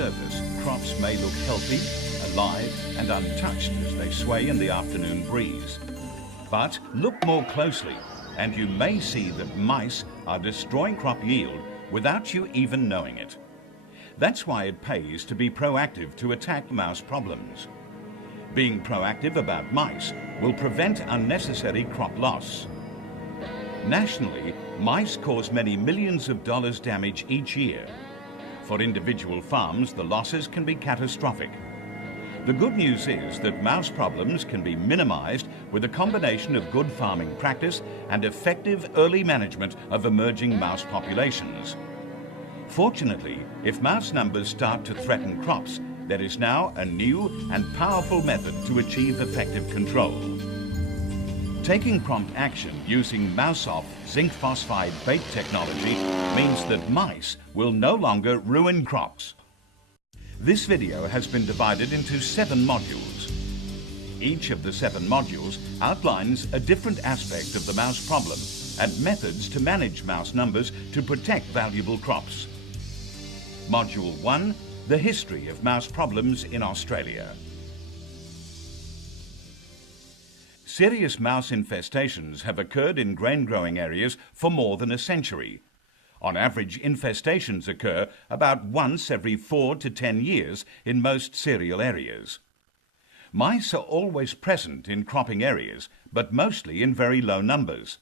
surface, crops may look healthy, alive and untouched as they sway in the afternoon breeze. But look more closely and you may see that mice are destroying crop yield without you even knowing it. That's why it pays to be proactive to attack mouse problems. Being proactive about mice will prevent unnecessary crop loss. Nationally, mice cause many millions of dollars damage each year. For individual farms, the losses can be catastrophic. The good news is that mouse problems can be minimized with a combination of good farming practice and effective early management of emerging mouse populations. Fortunately, if mouse numbers start to threaten crops, there is now a new and powerful method to achieve effective control. Taking prompt action using Mouseoff zinc phosphide bait technology means that mice will no longer ruin crops. This video has been divided into 7 modules. Each of the 7 modules outlines a different aspect of the mouse problem and methods to manage mouse numbers to protect valuable crops. Module 1, the history of mouse problems in Australia. Serious mouse infestations have occurred in grain-growing areas for more than a century. On average, infestations occur about once every 4 to 10 years in most cereal areas. Mice are always present in cropping areas, but mostly in very low numbers.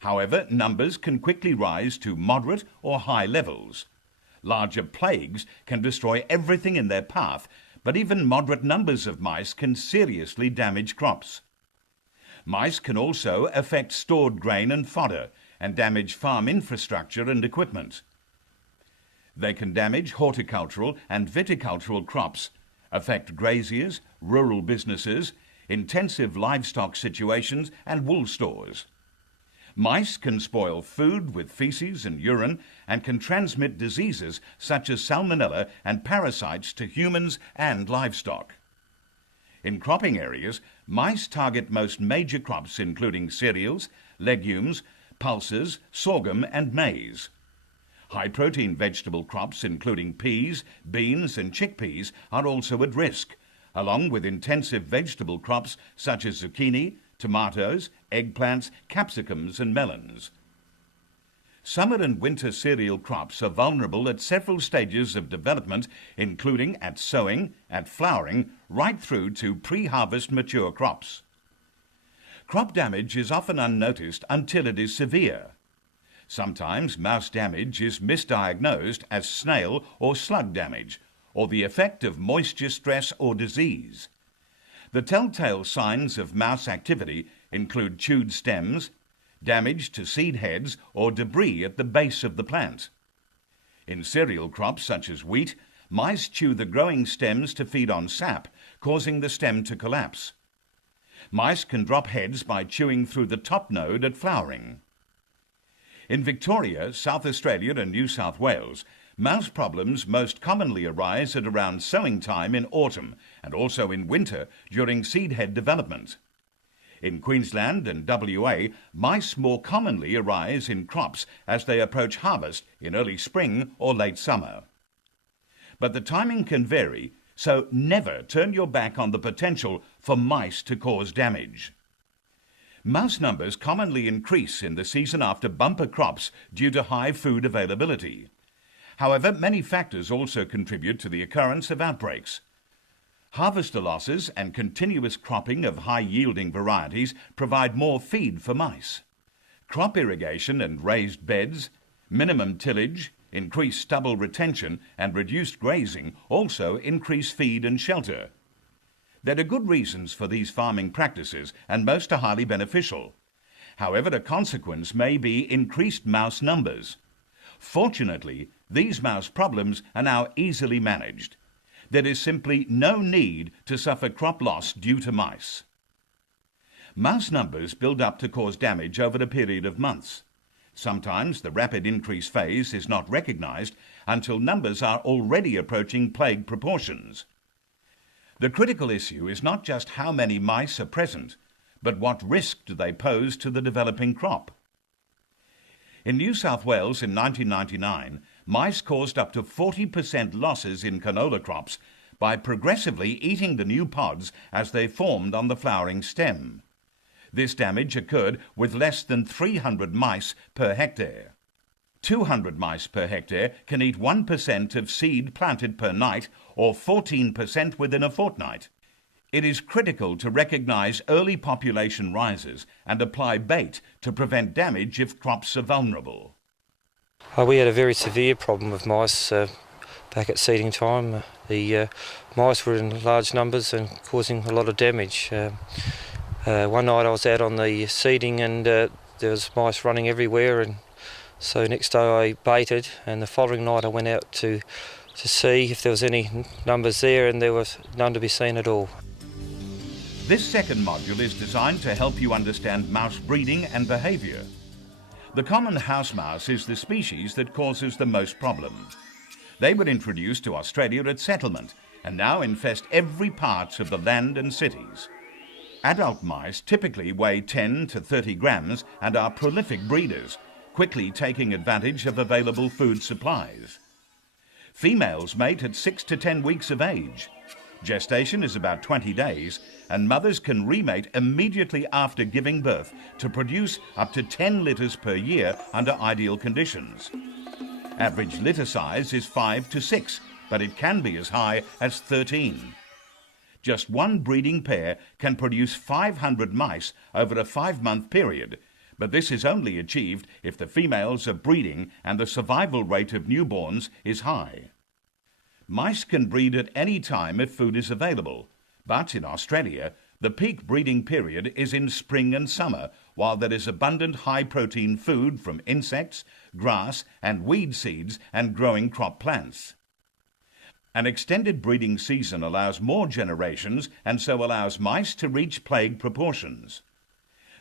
However, numbers can quickly rise to moderate or high levels. Larger plagues can destroy everything in their path, but even moderate numbers of mice can seriously damage crops. Mice can also affect stored grain and fodder and damage farm infrastructure and equipment. They can damage horticultural and viticultural crops, affect graziers, rural businesses, intensive livestock situations and wool stores. Mice can spoil food with feces and urine and can transmit diseases such as salmonella and parasites to humans and livestock. In cropping areas, mice target most major crops including cereals, legumes, pulses, sorghum and maize. High-protein vegetable crops including peas, beans and chickpeas are also at risk, along with intensive vegetable crops such as zucchini, tomatoes, eggplants, capsicums and melons. Summer and winter cereal crops are vulnerable at several stages of development, including at sowing, at flowering, right through to pre-harvest mature crops. Crop damage is often unnoticed until it is severe. Sometimes mouse damage is misdiagnosed as snail or slug damage, or the effect of moisture stress or disease. The telltale signs of mouse activity include chewed stems, damage to seed heads or debris at the base of the plant. In cereal crops such as wheat, mice chew the growing stems to feed on sap, causing the stem to collapse. Mice can drop heads by chewing through the top node at flowering. In Victoria, South Australia and New South Wales, mouse problems most commonly arise at around sowing time in autumn and also in winter during seed head development. In Queensland and WA, mice more commonly arise in crops as they approach harvest in early spring or late summer. But the timing can vary, so never turn your back on the potential for mice to cause damage. Mouse numbers commonly increase in the season after bumper crops due to high food availability. However, many factors also contribute to the occurrence of outbreaks. Harvester losses and continuous cropping of high-yielding varieties provide more feed for mice. Crop irrigation and raised beds, minimum tillage, increased stubble retention and reduced grazing also increase feed and shelter. There are good reasons for these farming practices and most are highly beneficial. However, a consequence may be increased mouse numbers. Fortunately, these mouse problems are now easily managed. There is simply no need to suffer crop loss due to mice. Mouse numbers build up to cause damage over a period of months. Sometimes the rapid increase phase is not recognized until numbers are already approaching plague proportions. The critical issue is not just how many mice are present, but what risk do they pose to the developing crop. In New South Wales in 1999, mice caused up to 40% losses in canola crops by progressively eating the new pods as they formed on the flowering stem. This damage occurred with less than 300 mice per hectare. 200 mice per hectare can eat 1% of seed planted per night, or 14% within a fortnight. It is critical to recognise early population rises and apply bait to prevent damage if crops are vulnerable. We had a very severe problem with mice back at seeding time. The mice were in large numbers and causing a lot of damage. One night I was out on the seeding and there was mice running everywhere, and so next day I baited, and the following night I went out to see if there was any numbers there, and there was none to be seen at all. This second module is designed to help you understand mouse breeding and behaviour. The common house mouse is the species that causes the most problem. They were introduced to Australia at settlement and now infest every part of the land and cities. Adult mice typically weigh 10 to 30 grams and are prolific breeders, quickly taking advantage of available food supplies. Females mate at 6 to 10 weeks of age. Gestation is about 20 days, and mothers can remate immediately after giving birth to produce up to 10 litters per year under ideal conditions. Average litter size is 5 to 6, but it can be as high as 13. Just one breeding pair can produce 500 mice over a 5-month period, but this is only achieved if the females are breeding and the survival rate of newborns is high. Mice can breed at any time if food is available, but in Australia, the peak breeding period is in spring and summer, while there is abundant high-protein food from insects, grass and weed seeds and growing crop plants. An extended breeding season allows more generations and so allows mice to reach plague proportions.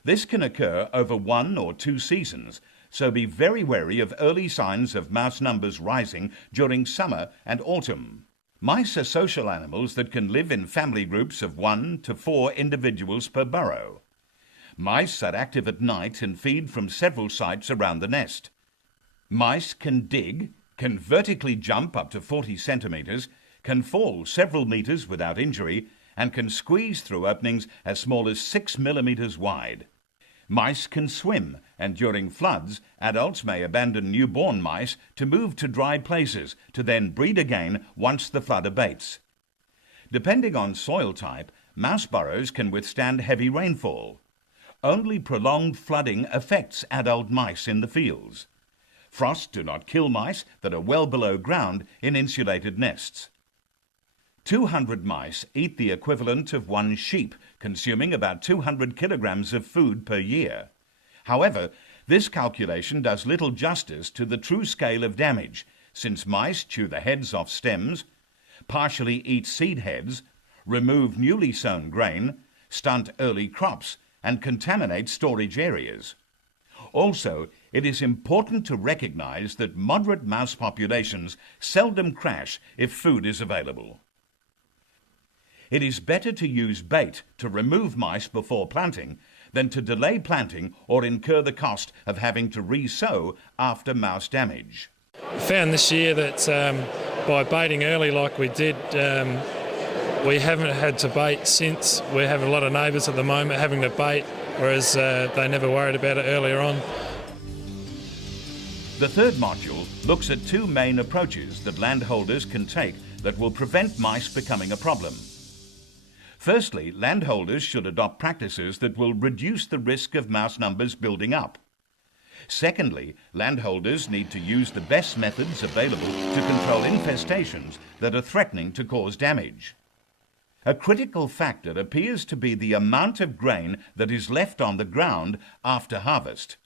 This can occur over 1 or 2 seasons, so be very wary of early signs of mouse numbers rising during summer and autumn. Mice are social animals that can live in family groups of 1 to 4 individuals per burrow. Mice are active at night and feed from several sites around the nest. Mice can dig, can vertically jump up to 40 centimetres, can fall several metres without injury, and can squeeze through openings as small as 6 millimetres wide. Mice can swim, and during floods, adults may abandon newborn mice to move to dry places to then breed again once the flood abates. Depending on soil type, mouse burrows can withstand heavy rainfall. Only prolonged flooding affects adult mice in the fields. Frosts do not kill mice that are well below ground in insulated nests. 200 mice eat the equivalent of 1 sheep, consuming about 200 kilograms of food per year. However, this calculation does little justice to the true scale of damage, since mice chew the heads off stems, partially eat seed heads, remove newly sown grain, stunt early crops, and contaminate storage areas. Also, it is important to recognize that moderate mouse populations seldom crash if food is available. It is better to use bait to remove mice before planting than to delay planting or incur the cost of having to re-sow after mouse damage. We found this year that by baiting early like we did, we haven't had to bait since. We have a lot of neighbours at the moment having to bait, whereas they never worried about it earlier on. The third module looks at 2 main approaches that landholders can take that will prevent mice becoming a problem. Firstly, landholders should adopt practices that will reduce the risk of mouse numbers building up. Secondly, landholders need to use the best methods available to control infestations that are threatening to cause damage. A critical factor appears to be the amount of grain that is left on the ground after harvest.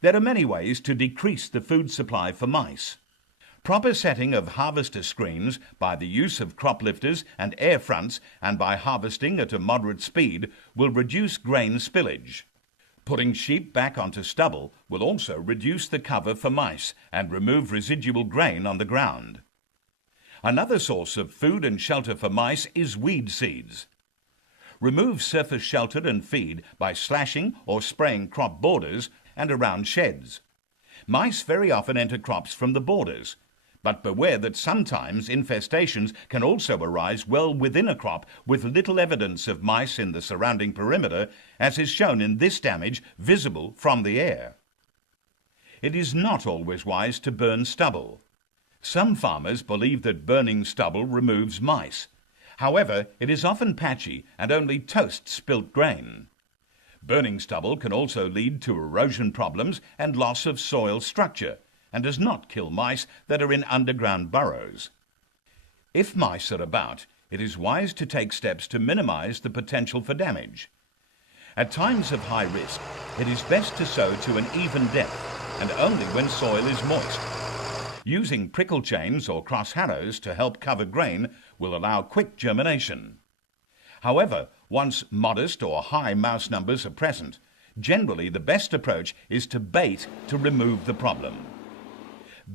There are many ways to decrease the food supply for mice. Proper setting of harvester screens by the use of crop lifters and air fronts and by harvesting at a moderate speed will reduce grain spillage. Putting sheep back onto stubble will also reduce the cover for mice and remove residual grain on the ground. Another source of food and shelter for mice is weed seeds. Remove surface shelter and feed by slashing or spraying crop borders and around sheds. Mice very often enter crops from the borders, but beware that sometimes infestations can also arise well within a crop with little evidence of mice in the surrounding perimeter, as is shown in this damage visible from the air. It is not always wise to burn stubble. Some farmers believe that burning stubble removes mice. However, it is often patchy and only toasts spilt grain. Burning stubble can also lead to erosion problems and loss of soil structure, and does not kill mice that are in underground burrows. If mice are about, it is wise to take steps to minimize the potential for damage. At times of high risk, it is best to sow to an even depth, and only when soil is moist. Using prickle chains or cross harrows to help cover grain will allow quick germination. However, once modest or high mouse numbers are present, generally the best approach is to bait to remove the problem.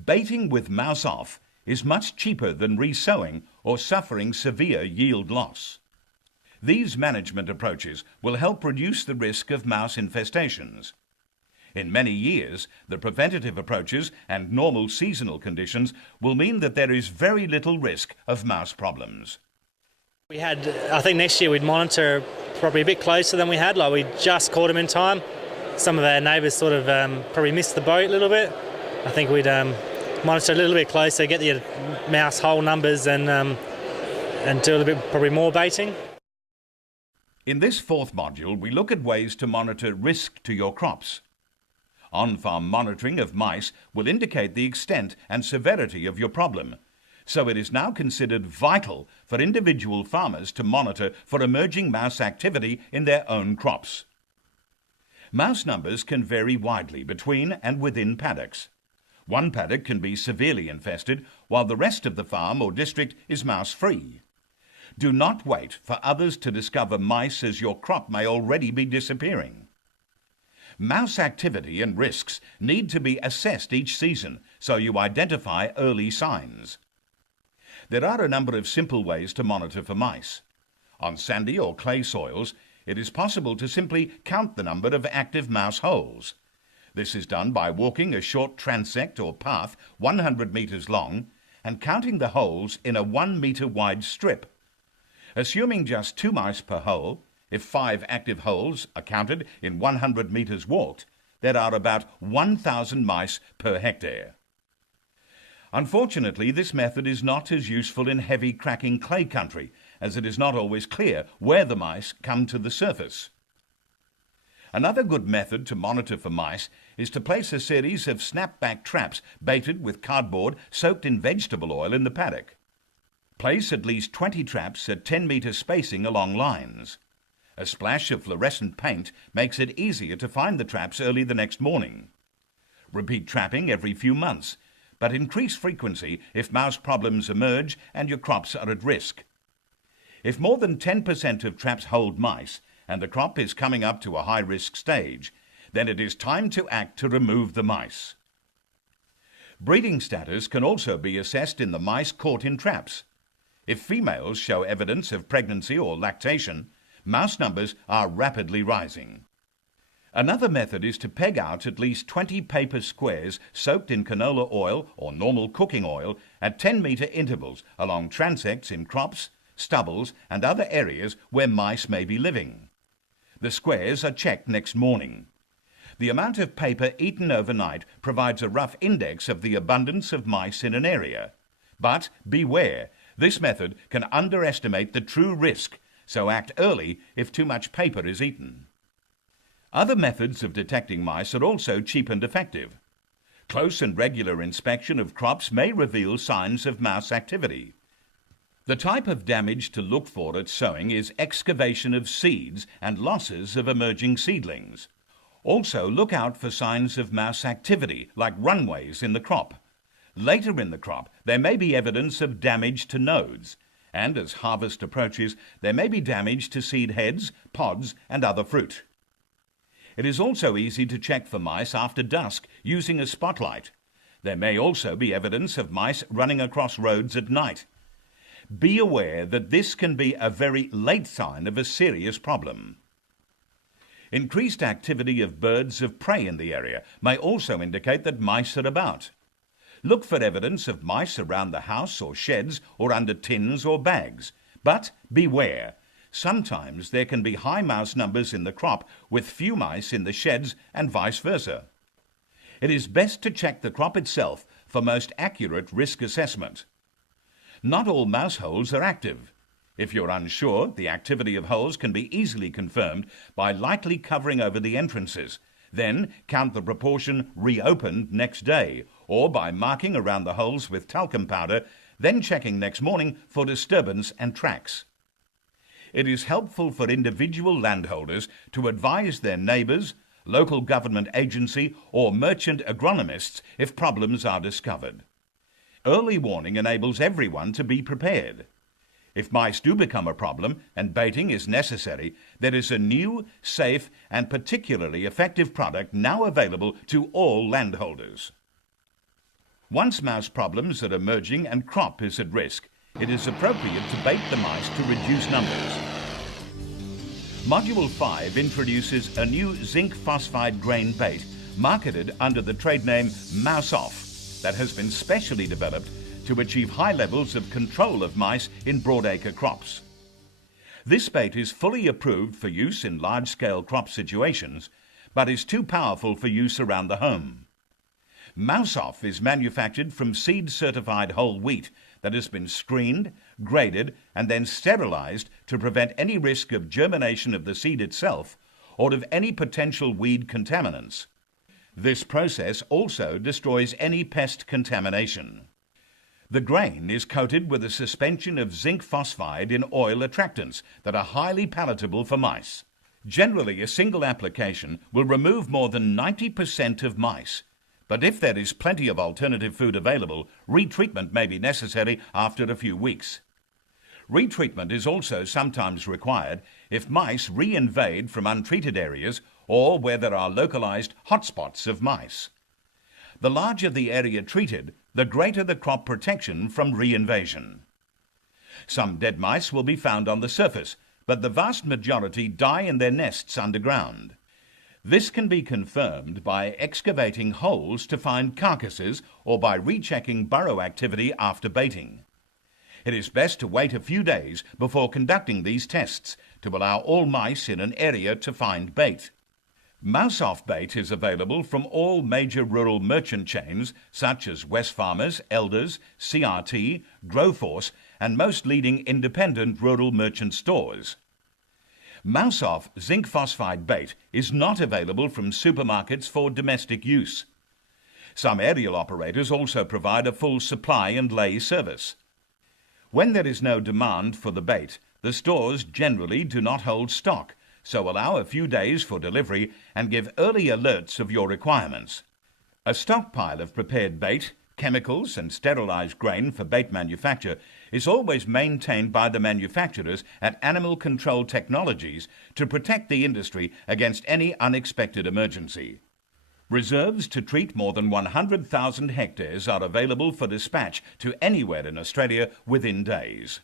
Baiting with mouse off is much cheaper than resowing or suffering severe yield loss. These management approaches will help reduce the risk of mouse infestations. In many years, the preventative approaches and normal seasonal conditions will mean that there is very little risk of mouse problems. I think next year we'd monitor probably a bit closer than we had, like we just caught them in time. Some of our neighbours sort of probably missed the boat a little bit. I think we'd monitor a little bit closer, get the mouse hole numbers and do a little bit probably more baiting. In this fourth module, we look at ways to monitor risk to your crops. On-farm monitoring of mice will indicate the extent and severity of your problem, so it is now considered vital for individual farmers to monitor for emerging mouse activity in their own crops. Mouse numbers can vary widely between and within paddocks. One paddock can be severely infested, while the rest of the farm or district is mouse-free. Do not wait for others to discover mice, as your crop may already be disappearing. Mouse activity and risks need to be assessed each season, so you identify early signs. There are a number of simple ways to monitor for mice. On sandy or clay soils, it is possible to simply count the number of active mouse holes. This is done by walking a short transect or path 100 metres long and counting the holes in a 1 metre wide strip. Assuming just 2 mice per hole, if 5 active holes are counted in 100 metres walked, there are about 1,000 mice per hectare. Unfortunately, this method is not as useful in heavy cracking clay country, as it is not always clear where the mice come to the surface. Another good method to monitor for mice is to place a series of snap-back traps baited with cardboard soaked in vegetable oil in the paddock. Place at least 20 traps at 10-metre spacing along lines. A splash of fluorescent paint makes it easier to find the traps early the next morning. Repeat trapping every few months, but increase frequency if mouse problems emerge and your crops are at risk. If more than 10% of traps hold mice and the crop is coming up to a high-risk stage, then it is time to act to remove the mice. Breeding status can also be assessed in the mice caught in traps. If females show evidence of pregnancy or lactation, mouse numbers are rapidly rising. Another method is to peg out at least 20 paper squares soaked in canola oil or normal cooking oil at 10-metre intervals along transects in crops, stubbles and other areas where mice may be living. The squares are checked next morning. The amount of paper eaten overnight provides a rough index of the abundance of mice in an area. But beware, this method can underestimate the true risk, so act early if too much paper is eaten. Other methods of detecting mice are also cheap and effective. Close and regular inspection of crops may reveal signs of mouse activity. The type of damage to look for at sowing is excavation of seeds and losses of emerging seedlings. Also, look out for signs of mouse activity, like runways in the crop. Later in the crop, there may be evidence of damage to nodes, and as harvest approaches, there may be damage to seed heads, pods, and other fruit. It is also easy to check for mice after dusk using a spotlight. There may also be evidence of mice running across roads at night. Be aware that this can be a very late sign of a serious problem. Increased activity of birds of prey in the area may also indicate that mice are about. Look for evidence of mice around the house or sheds or under tins or bags. But beware, sometimes there can be high mouse numbers in the crop with few mice in the sheds and vice versa. It is best to check the crop itself for most accurate risk assessment. Not all mouse holes are active. If you're unsure, the activity of holes can be easily confirmed by lightly covering over the entrances. Then count the proportion reopened next day, or by marking around the holes with talcum powder, then checking next morning for disturbance and tracks. It is helpful for individual landholders to advise their neighbours, local government agency or merchant agronomists if problems are discovered. Early warning enables everyone to be prepared. If mice do become a problem and baiting is necessary, there is a new, safe and particularly effective product now available to all landholders. Once mouse problems are emerging and crop is at risk, it is appropriate to bait the mice to reduce numbers. Module 5 introduces a new zinc phosphide grain bait marketed under the trade name Mouseoff that has been specially developed to achieve high levels of control of mice in broadacre crops. This bait is fully approved for use in large-scale crop situations, but is too powerful for use around the home. Mouseoff is manufactured from seed-certified whole wheat that has been screened, graded, and then sterilized to prevent any risk of germination of the seed itself or of any potential weed contaminants. This process also destroys any pest contamination. The grain is coated with a suspension of zinc phosphide in oil attractants that are highly palatable for mice. Generally, a single application will remove more than 90% of mice. But if there is plenty of alternative food available, retreatment may be necessary after a few weeks. Retreatment is also sometimes required if mice reinvade from untreated areas or where there are localized hotspots of mice. The larger the area treated, the greater the crop protection from reinvasion. Some dead mice will be found on the surface, but the vast majority die in their nests underground. This can be confirmed by excavating holes to find carcasses or by rechecking burrow activity after baiting. It is best to wait a few days before conducting these tests to allow all mice in an area to find bait. Mouseoff bait is available from all major rural merchant chains such as Wesfarmers, Elders, CRT, Growforce and most leading independent rural merchant stores. Mouseoff zinc phosphide bait is not available from supermarkets for domestic use. Some aerial operators also provide a full supply and lay service. When there is no demand for the bait, the stores generally do not hold stock, so allow a few days for delivery and give early alerts of your requirements. A stockpile of prepared bait, chemicals and sterilized grain for bait manufacture is always maintained by the manufacturers at Animal Control Technologies to protect the industry against any unexpected emergency. Reserves to treat more than 100,000 hectares are available for dispatch to anywhere in Australia within days.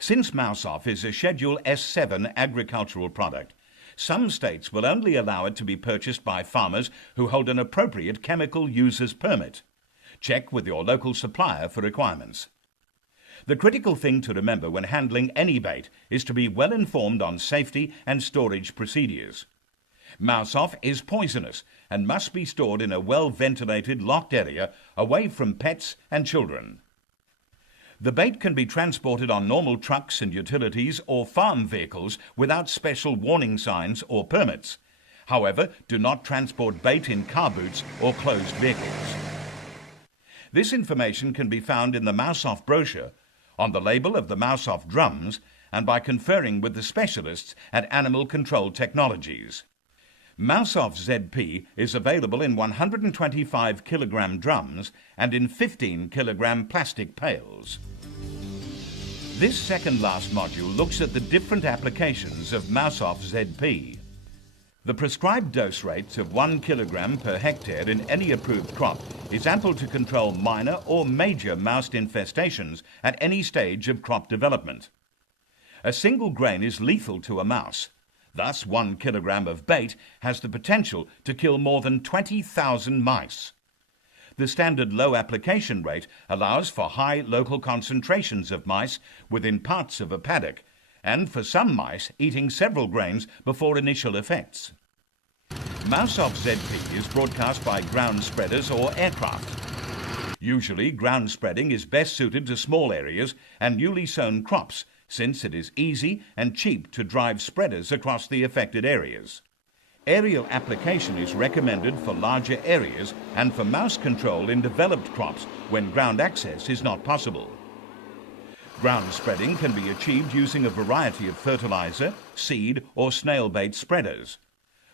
Since Mouseoff is a Schedule S7 agricultural product, some states will only allow it to be purchased by farmers who hold an appropriate chemical user's permit. Check with your local supplier for requirements. The critical thing to remember when handling any bait is to be well informed on safety and storage procedures. Mouseoff is poisonous and must be stored in a well-ventilated, locked area away from pets and children. The bait can be transported on normal trucks and utilities or farm vehicles without special warning signs or permits. However, do not transport bait in car boots or closed vehicles. This information can be found in the Mouseoff brochure, on the label of the Mouseoff drums, and by conferring with the specialists at Animal Control Technologies. Mouseoff Zp is available in 125 kilogram drums and in 15 kilogram plastic pails. This second last module looks at the different applications of Mouseoff Zp. The prescribed dose rates of 1 kilogram per hectare in any approved crop is ample to control minor or major mouse infestations at any stage of crop development. A single grain is lethal to a mouse. Thus, 1 kilogram of bait has the potential to kill more than 20,000 mice. The standard low application rate allows for high local concentrations of mice within parts of a paddock, and for some mice eating several grains before initial effects. Mouseoff Zp is broadcast by ground spreaders or aircraft. Usually, ground spreading is best suited to small areas and newly sown crops, since it is easy and cheap to drive spreaders across the affected areas. Aerial application is recommended for larger areas and for mouse control in developed crops when ground access is not possible. Ground spreading can be achieved using a variety of fertilizer, seed or snail bait spreaders.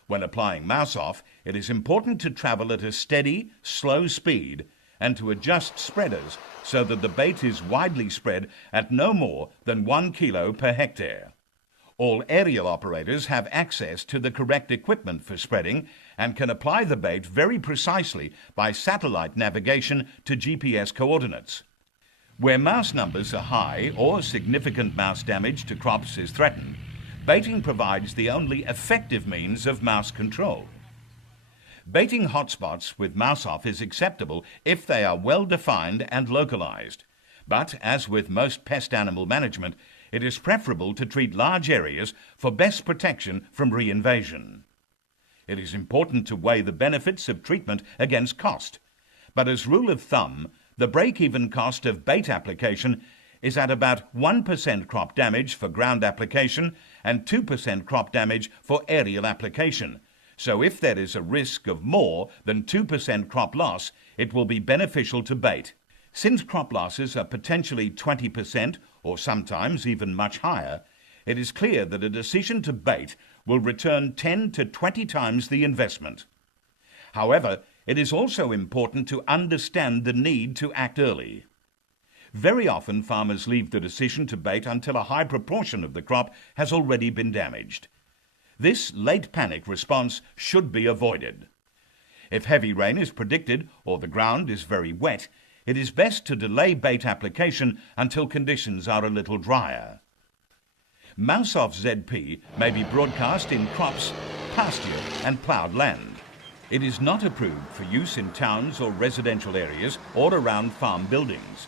When applying Mouseoff, it is important to travel at a steady, slow speed and to adjust spreaders so that the bait is widely spread at no more than 1 kilo per hectare. All aerial operators have access to the correct equipment for spreading and can apply the bait very precisely by satellite navigation to GPS coordinates. Where mouse numbers are high or significant mouse damage to crops is threatened, baiting provides the only effective means of mouse control. Baiting hotspots with Mouseoff is acceptable if they are well defined and localized. But, as with most pest animal management, it is preferable to treat large areas for best protection from reinvasion. It is important to weigh the benefits of treatment against cost, but as rule of thumb, the break-even cost of bait application is at about 1% crop damage for ground application and 2% crop damage for aerial application. So if there is a risk of more than 2% crop loss, it will be beneficial to bait. Since crop losses are potentially 20% or sometimes even much higher, it is clear that a decision to bait will return 10 to 20 times the investment. However, it is also important to understand the need to act early. Very often farmers leave the decision to bait until a high proportion of the crop has already been damaged. This late panic response should be avoided. If heavy rain is predicted or the ground is very wet, it is best to delay bait application until conditions are a little drier. Mouseoff Zp may be broadcast in crops, pasture and ploughed land. It is not approved for use in towns or residential areas or around farm buildings.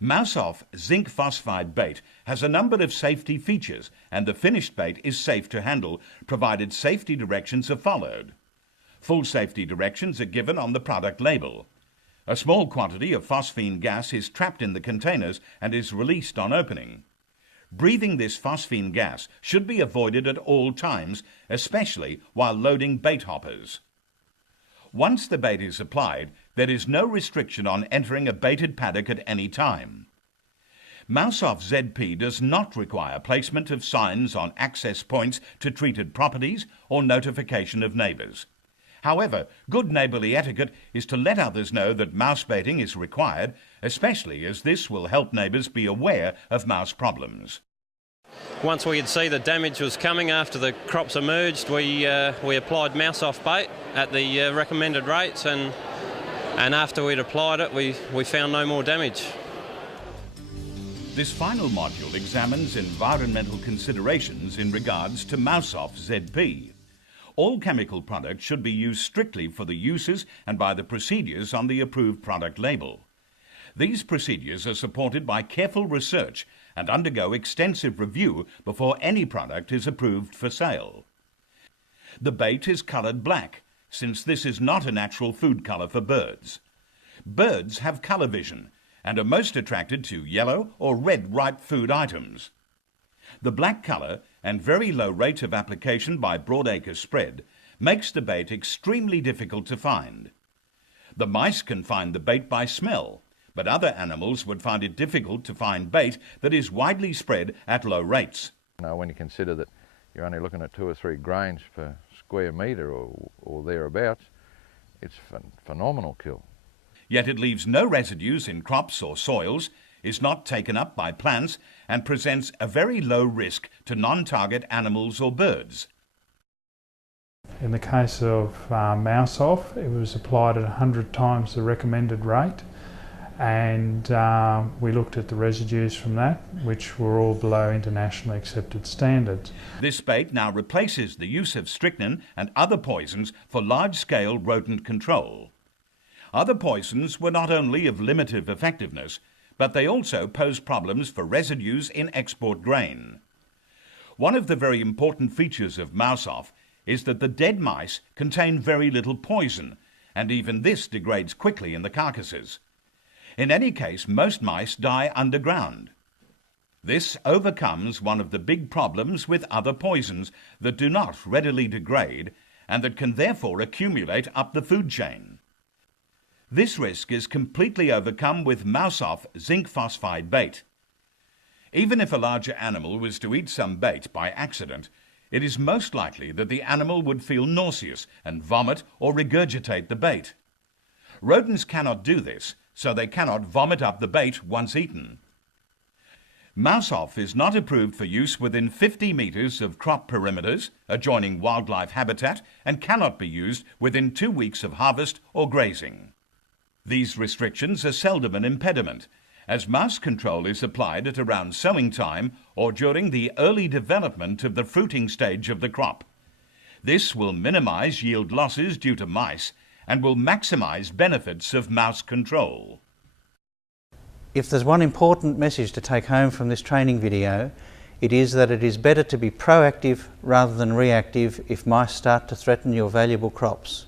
Mouseoff zinc phosphide bait has a number of safety features, and the finished bait is safe to handle, provided safety directions are followed. Full safety directions are given on the product label. A small quantity of phosphine gas is trapped in the containers and is released on opening. Breathing this phosphine gas should be avoided at all times, especially while loading bait hoppers. Once the bait is applied, there is no restriction on entering a baited paddock at any time. Mouseoff Zp does not require placement of signs on access points to treated properties or notification of neighbours. However, good neighbourly etiquette is to let others know that mouse baiting is required, especially as this will help neighbours be aware of mouse problems. Once we could see the damage was coming after the crops emerged, we applied Mouseoff bait at the recommended rates, and after we'd applied it, we found no more damage. This final module examines environmental considerations in regards to Mouseoff Zp. All chemical products should be used strictly for the uses and by the procedures on the approved product label. These procedures are supported by careful research and undergo extensive review before any product is approved for sale. The bait is coloured black, since this is not a natural food colour for birds. Birds have colour vision and are most attracted to yellow or red ripe food items. The black colour and very low rate of application by broadacre spread makes the bait extremely difficult to find. The mice can find the bait by smell, but other animals would find it difficult to find bait that is widely spread at low rates. Now, when you consider that you're only looking at 2 or 3 grains per square metre or thereabouts, it's phenomenal kill. Yet it leaves no residues in crops or soils, is not taken up by plants, and presents a very low risk to non-target animals or birds. In the case of Mouseoff, it was applied at 100 times the recommended rate, and we looked at the residues from that, which were all below internationally accepted standards. This bait now replaces the use of strychnine and other poisons for large-scale rodent control. Other poisons were not only of limited effectiveness, but they also pose problems for residues in export grain. One of the very important features of Mouseoff is that the dead mice contain very little poison, and even this degrades quickly in the carcasses. In any case, most mice die underground. This overcomes one of the big problems with other poisons that do not readily degrade and that can therefore accumulate up the food chain. This risk is completely overcome with Mouseoff zinc phosphide bait. Even if a larger animal was to eat some bait by accident, it is most likely that the animal would feel nauseous and vomit or regurgitate the bait. Rodents cannot do this, so they cannot vomit up the bait once eaten. Mouseoff is not approved for use within 50 metres of crop perimeters, adjoining wildlife habitat, and cannot be used within 2 weeks of harvest or grazing. These restrictions are seldom an impediment, as mouse control is applied at around sowing time or during the early development of the fruiting stage of the crop. This will minimise yield losses due to mice and will maximise benefits of mouse control. If there's one important message to take home from this training video, it is that it is better to be proactive rather than reactive if mice start to threaten your valuable crops.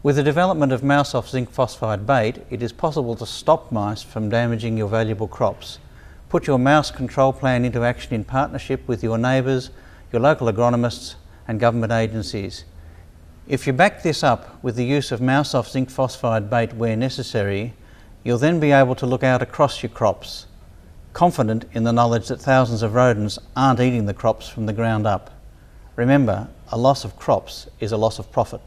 With the development of Mouseoff zinc phosphide bait, it is possible to stop mice from damaging your valuable crops. Put your mouse control plan into action in partnership with your neighbours, your local agronomists and government agencies. If you back this up with the use of Mouseoff zinc phosphide bait where necessary, you'll then be able to look out across your crops, confident in the knowledge that thousands of rodents aren't eating the crops from the ground up. Remember, a loss of crops is a loss of profit.